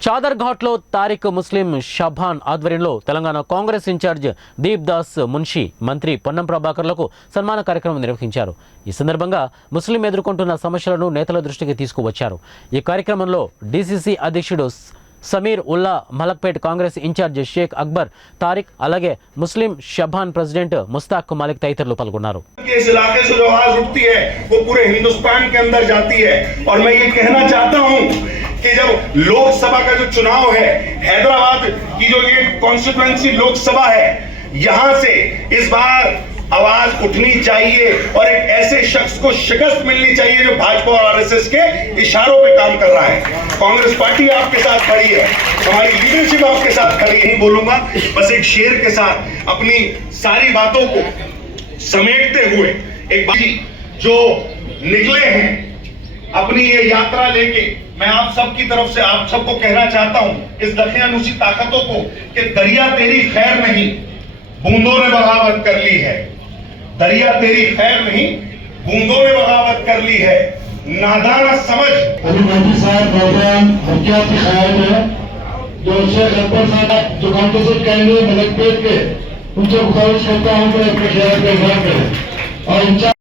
చాదర్ ఘాట్లో తారిక్ ముస్లిం షబాన్ ఆధ్వర్యంలో తెలంగాణ కాంగ్రెస్ ఇన్ఛార్జ్ దీప్ దాస్ మున్షి మంత్రి పొన్నం ప్రభాకర్లకు సన్మాన కార్యక్రమం నిర్వహించారు ఈ సందర్భంగా ముస్లిం ఎదుర్కొంటున్న సమస్యలను నేతల దృష్టికి తీసుకువచ్చారు ఈ కార్యక్రమంలో డీసీసీ అధ్యక్షుడు సమీర్ ఉల్లా మలక్పేట్ కాంగ్రెస్ ఇన్ఛార్జ్ షేక్ అక్బర్ తారిక్ అలాగే ముస్లిం షబాన్ ప్రెసిడెంట్ ముస్తాక్ మాలిక్ తదితరులు పాల్గొన్నారు कि इस इलाके से जो आवाज उठती है वो पूरे हिंदुस्तान के अंदर जाती है और मैं ये कहना चाहता हूं कि जब लोकसभा का जो चुनाव है, हैदराबाद की जो ये कॉन्स्टिट्युएंसी लोकसभा है, यहाँ से इस बार आवाज़ उठनी चाहिए और एक ऐसे शख्स को शिकस्त मिलनी चाहिए जो भाजपा और आरएसएस के इशारों पे काम कर रहा है। कांग्रेस पार्टी आपके साथ खड़ी है, हमारी लीडरशिप आपके साथ खड़ी नहीं बोलूँगा। बस एक शेर के साथ अपनी सारी बातों को समेटते हुए एक बाजी जो निकले हैं अपनी ये यात्रा लेके मैं आप सबकी तरफ़ से आप सबको कहना चाहता हूँ इस दखियानुसी ताकतों को कि दरिया तेरी खैर नहीं, बूंदों ने बगावत कर ली है। दरिया तेरी खैर नहीं, बूंदों ने बगावत कर ली है। नादाना समझ। जो शेख अकबर साहब जो के, उनसे गुजारिश करता हूँ अपने शहर और